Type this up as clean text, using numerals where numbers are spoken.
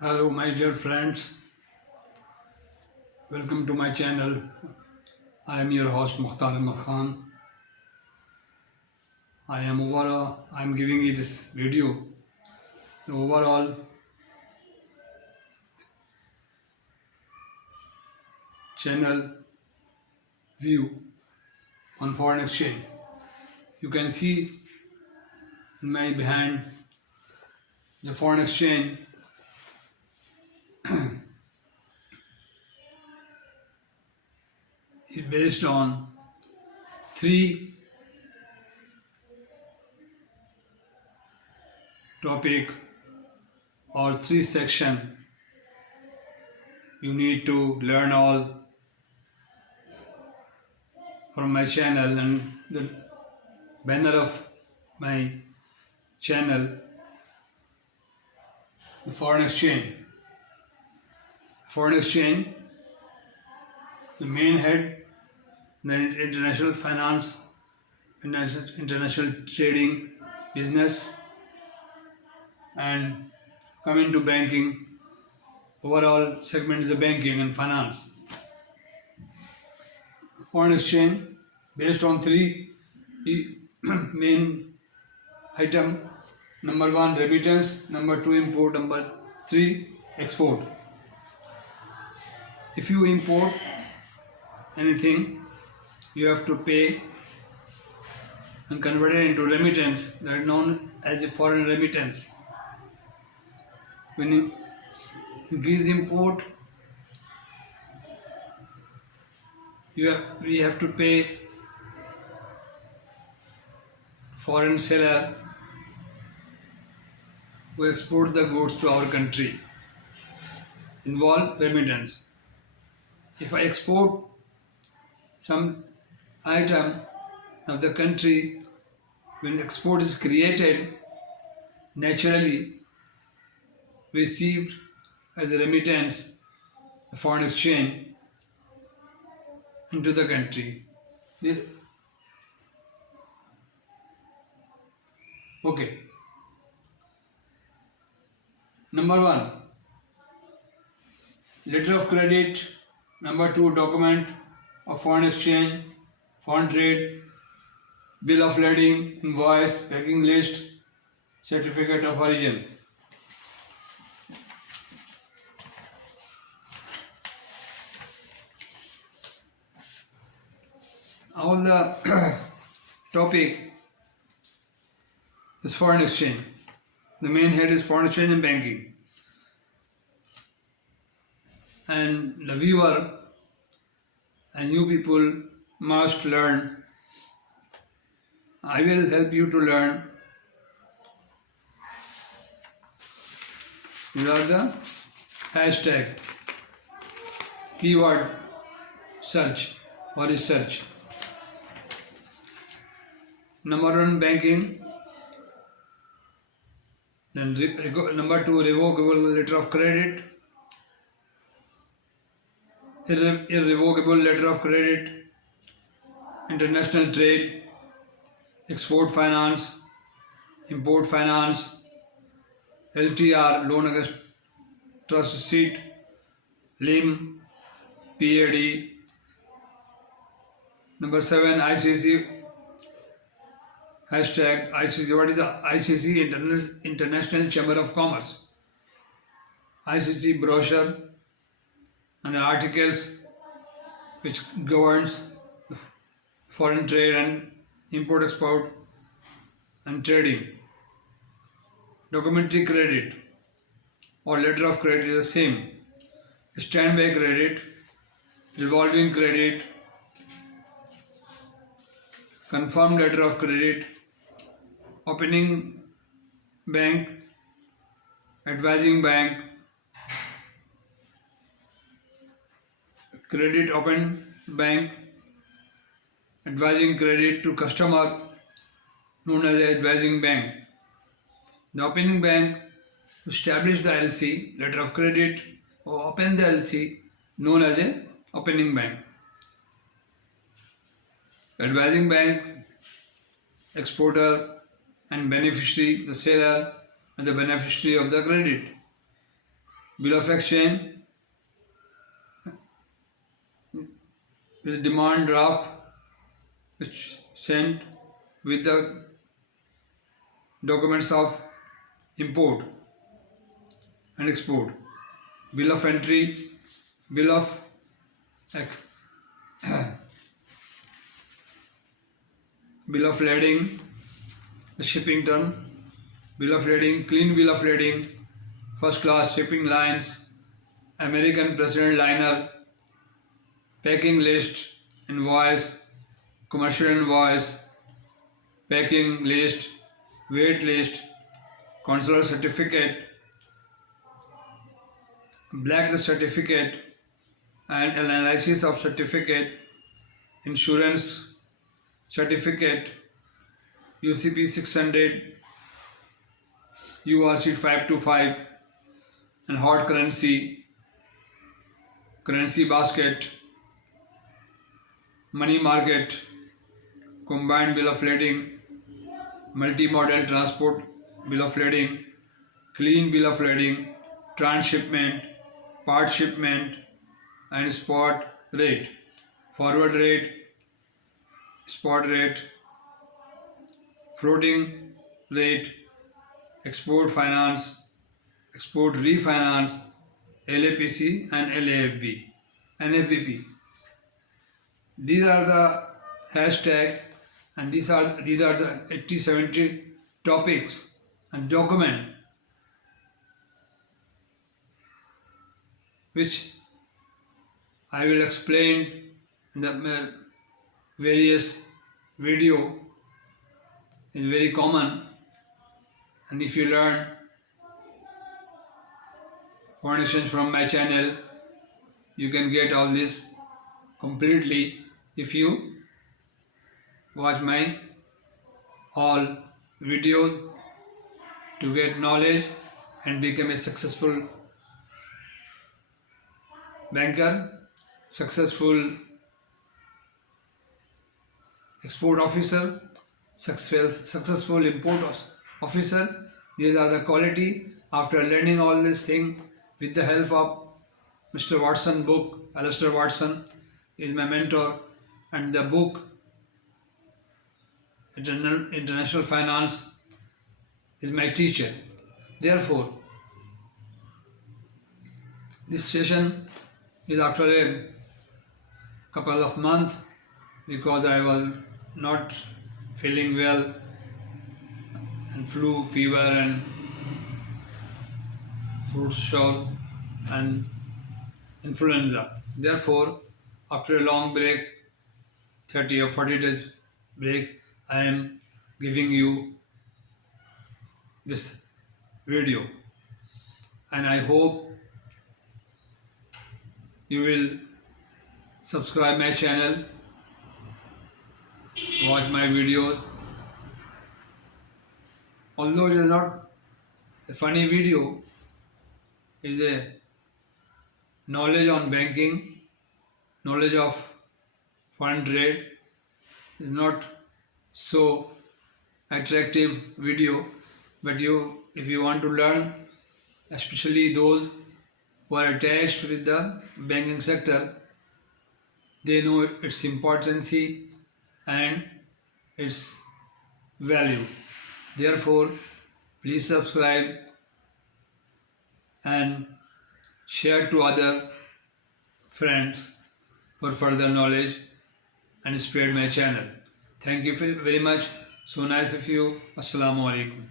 Hello, my dear friends. Welcome to my channel. I am your host Mukhtar Ahmed Khan. I am giving you this video. The overall channel view on foreign exchange. You can see in my behind the foreign exchange is based on three topic or three section. You need to learn all from my channel, and the banner of my channel, the foreign exchange. Foreign exchange, the main head, then international finance, international trading, business, and coming to banking. Overall segment is the banking and finance. Foreign exchange based on three main item. Number one, remittance. Number two, import. Number three, export. If you import anything, you have to pay and convert it into remittance, that is known as a foreign remittance. When you increase import, we have to pay foreign seller who export the goods to our country. Involve remittance. If I export some item of the country, when export is created, naturally received as a remittance, the foreign exchange into the country. Okay. Number one, letter of credit. Number two, document of foreign exchange, foreign trade, bill of lading, invoice, packing list, certificate of origin. All the topic is foreign exchange. The main head is foreign exchange and banking. And the viewer and you people must learn. I will help you to learn. These are the hashtag, keyword search or research. Number one, banking. Then number two, revocable letter of credit. Irrevocable letter of credit, international trade, export finance, import finance, LTR, loan against trust receipt, LIM, PAD. Number 7, ICC, hashtag ICC. What is the ICC? International Chamber of Commerce. ICC brochure and the articles which governs the foreign trade and import export and trading. Documentary credit or letter of credit is the same. Standby credit, revolving credit, confirmed letter of credit, opening bank, advising bank, credit open bank, advising credit to customer, known as advising bank. The opening bank establish the LC, letter of credit, or open the LC, known as a opening bank. Advising bank, exporter and beneficiary, the seller and the beneficiary of the credit. Bill of exchange is demand draft which sent with the documents of import and export. Bill of entry, bill of ex- bill of lading, the shipping term, bill of lading, clean bill of lading, first class shipping lines, American President liner, packing list, invoice, commercial invoice, packing list, weight list, consular certificate, blacklist certificate, and analysis of certificate, insurance certificate, UCP 600, URC 525, and hot currency, currency basket, money market, combined bill of lading, multi-model transport bill of lading, clean bill of lading, transshipment, part shipment, and spot rate, forward rate, spot rate, floating rate, export finance, export refinance, LAPC and LAFB, NFBP. These are the hashtag and these are the 80-70 topics and document which I will explain in the various video. Is very common, and if you learn foundations from my channel, you can get all this completely if you watch my all videos to get knowledge and become a successful banker, successful export officer, successful import officer. These are the quality. After learning all this thing with the help of Mr. Watson book, Alistair Watson is my mentor, and the book International Finance is my teacher. Therefore, this session is after a couple of months because I was not feeling well and flu, fever and throat shock and influenza. Therefore, after a long break, 30 or 40 days break, I am giving you this video, and I hope you will subscribe my channel, watch my videos. Although it is not a funny video, it is a knowledge on banking, knowledge of foreign trade. Is not so attractive video, but if you want to learn, especially those who are attached with the banking sector, they know its importance and its value. Therefore, please subscribe and share to other friends for further knowledge and spread my channel. Thank you very much. So nice of you. Assalamu alaikum.